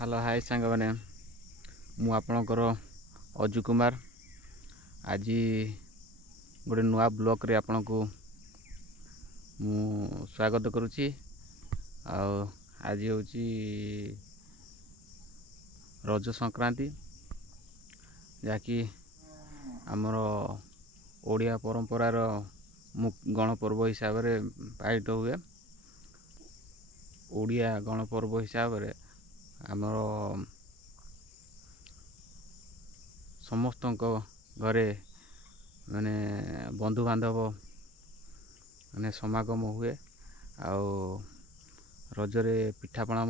Hello hi सांग मैंने मु आपणकर अजु कुमार आज गोटे नुआ ब्लॉग रे आपण को मु स्वागत करुच्ची। आज हूँ रज संक्रांति जहाँकि आमर ओडिया परंपरार गणपर्व हिसाब से पालित हुए। ओडिया गणपर्व हिसाब से आमर समस्त घरे माने बंधुबांधव माने समागम हुए। रजरे पिठापଣା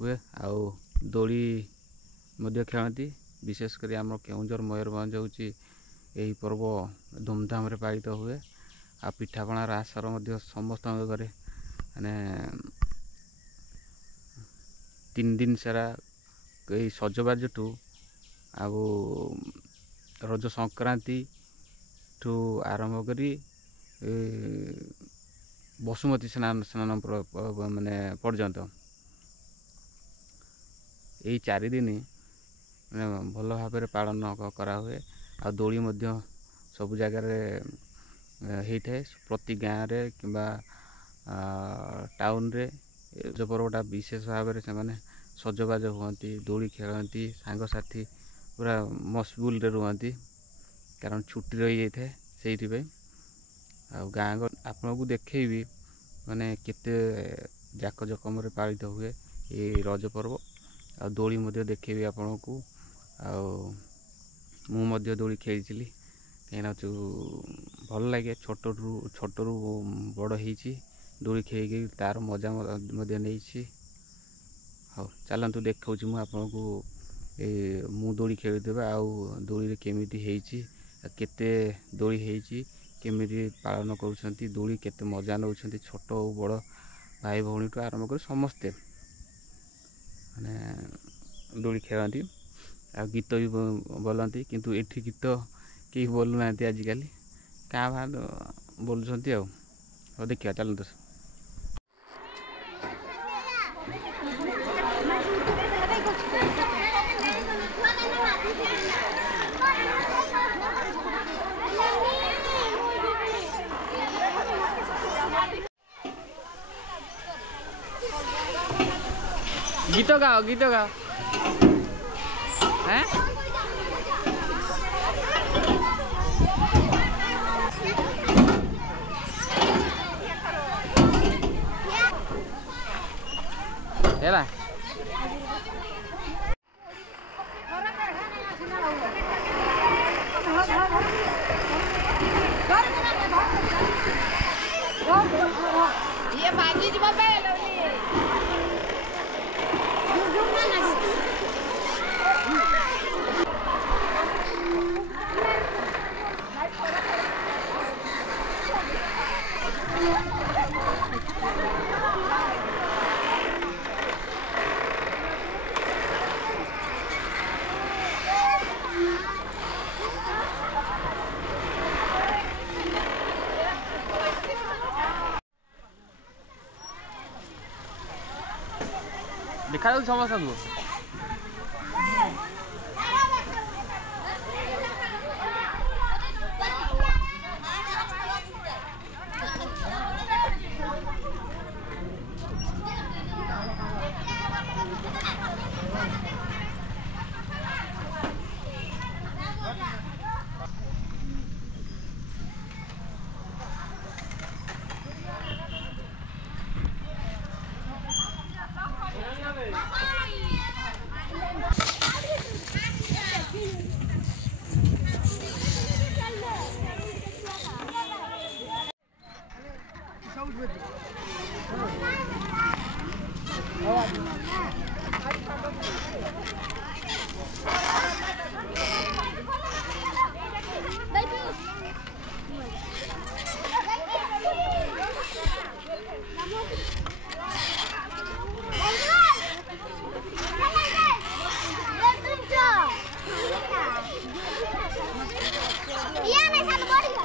हुए दोली खेलती। विशेषकर आम केउंझर मयूरभंज होची यही पर्व धूमधाम रे पालित हुए। आ पिठापणार आसर समस्त घरे माने 3 दिन सारा कई सजबाज ठू आउ रज संक्रांति ठू आरंभ करी बसुमती स्नान माने पर्यंत यही 4 दिन भल भाव पालन करा हुए। आ दोली सब जगार होता है प्रति गाँव रे किंबा टाउन रे जो पर्वटा विशेष भाव से मैंने सजबाज हुअती दोली खेलती सांगसाथी पूरा मशगुल रे रुहती कारण छुट्टी रही जाए से गाँ आपन को देखेबी माने केते जाक जकम पालित हुए ये रज पर्व। आ दोली देखेबी आपन को मु दोली खेली कहीं भल लगे छोटू बड़ हो दोली खेल तार मजा नहीं। हाँ चलतु देखा मुझे मु दोली खेलुवा दोली केमिति हेची केते दोली हेची केमिति पालन करुछंती दोली केते मजा नउछंती छोट और बड़ भाई भौणी टू आरंभ कर समस्ते माने दोली खेलती। आ गीत भी बोलती किंतु एठी गीत कई बोलू ना आजिकल क्या भाग बोलुंट आ देखिए चलते। गीत गाओ हैं हेला ये बाजी जी बाबा देखा समस्त को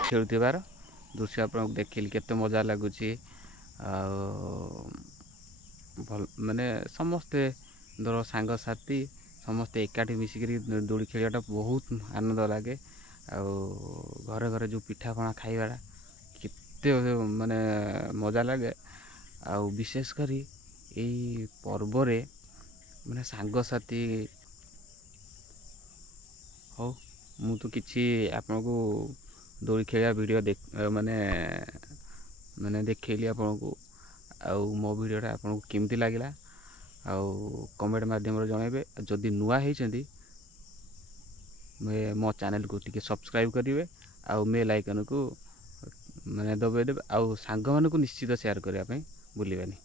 खेलुथिबार दृश्य आपको देखिली केते मजा लगुच भल माने समस्ते ଧର ସାଙ୍ଗସାଥି ସମସ୍ତେ ଏକାଠି ମିଶିକିରି ଦୋଳି ଖେଳିବାଟା ବହୁତ ଆନନ୍ଦ ଲାଗେ। ଆଉ ଘରେ ଘରେ ଯେଉଁ ପିଠାପଣା ଖାଇବାଟା କେତେ ମାନେ ମଜା ଲାଗେ। ଆଉ ବିଶେଷ କରି ଏଇ ପର୍ବରେ ମାନେ ସାଙ୍ଗସାଥି ହଉ, ମୁଁ ତ କିଛି ଆପଣଙ୍କୁ ଦୋଳି ଖେଳିବା ଭିଡ଼ିଓ ମାନେ ଦେଖେଇଲି ଆପଣଙ୍କୁ। ଆଉ ମୋ ଭିଡ଼ିଓଟା ଆପଣଙ୍କୁ କେମିତି ଲାଗିଲା ଆଉ କମେଣ୍ଟ ମାଧ୍ୟମରେ ଜଣାଇବେ। ଯଦି ନୂଆ ହେଇଛନ୍ତି ମୋ ଚ୍ୟାନେଲକୁ ଟିକେ ସବସ୍କ୍ରାଇବ୍ କରିବେ ଆଉ ବେଲ୍ ଆଇକନ୍କୁ ମାନେ ଦବାଇ ଦେବେ। ଆଉ ସାଙ୍ଗମାନଙ୍କୁ ନିଶ୍ଚିତ ସେୟାର କରିବା ପାଇଁ ଭୁଲିବେନି।